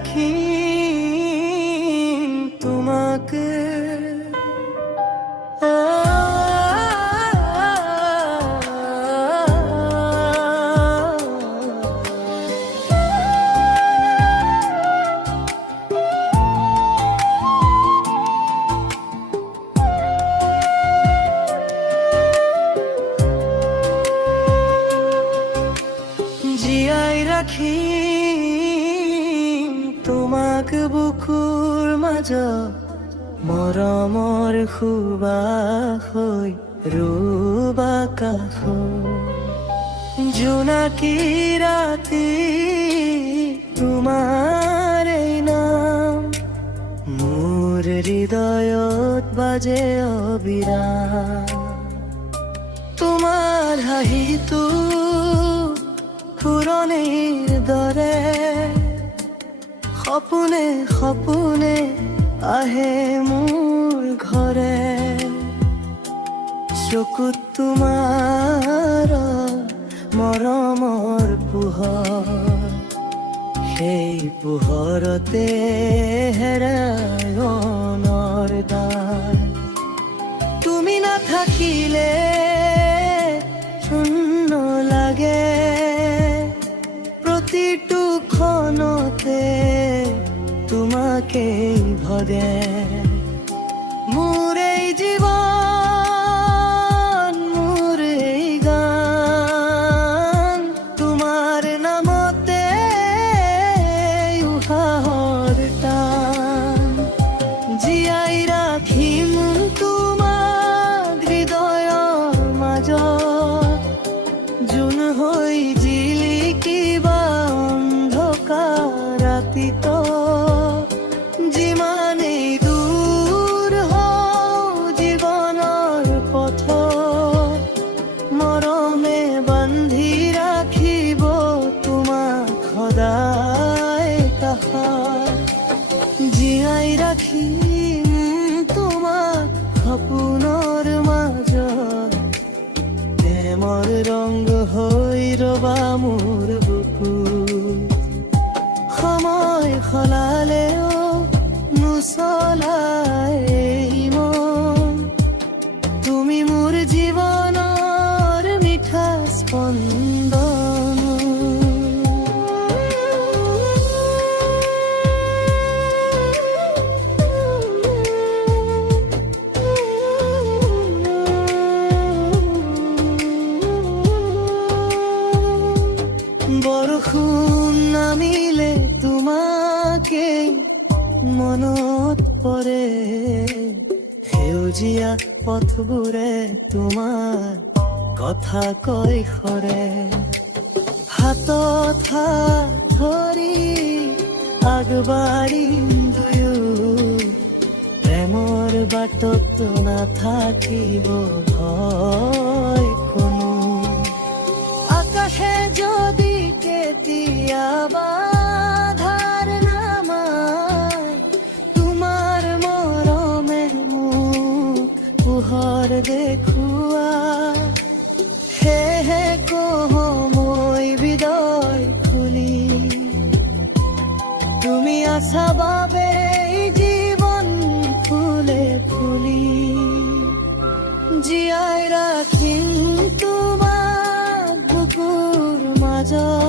রাখি তোমাকে। জিয়াই রাখি তোমাক বুকুৰ মাজত, মৰমৰ সুবাস হৈ ৰুবা কাষত। জোনাকী ৰাতি তোমাৰ এই নাম মোৰ হৃদয়ত বাজে অবিৰাম। তোমাৰ হাঁহিটো পুৰণিৰ দৰে সপোনে সপোনে আহে মোৰ ঘৰে। চকুত তোমাৰ মৰমৰ পোহৰ, সেই পোহৰতে হেৰাই অনৰ দ্বাৰ। তুমি নাথাকিলে শূন্য লাগে, প্ৰতিটো ক্ষণতে তোমাকেই ভজে। মোৰ এই জীৱন, মোৰ এই গান, তোমাৰ নামতে উশাহৰ টান। জীয়াই ৰাখিম তোমাক হৃদয়ৰ মাজত, জোন হৈ জিলিকিবা ৰাতিত। যিমানেই দূৰ হওঁ জীৱনৰ পথত, মৰমে বান্ধি ৰাখিব তোমাক সদায় কাষত। জীয়াই ৰাখিম তোমাক সপোনৰ মাজত, প্ৰেমৰ ৰং হৈ ৰবা মোৰ বুকুত। সময় সলালেও নোচলাই মন, তুমি মোৰ জীৱনৰ মিঠা স্পন্দন। বৰষুণ নামিলে তোমাকে মনত পৰে, সেউজীয়া পথবোৰে তোমাৰ কথা কয় সৰে। হাতত হাত ধৰি আগবাঢ়িম দুয়ো, প্ৰেমৰ বাটত নাথাকিব ভয় কোনো। আকাশে যদি কেতিয়াবা ধাৰ নামায়, তোমাৰ মৰমে মোক পোহৰ দেখুৱা। সেয়েহে কওঁ মই হৃদয় খুলি, তুমি আছা বাবে জীৱন ফুলে ফুলি। জীয়াই ৰাখিম তোমাক বুকুৰ মাজত,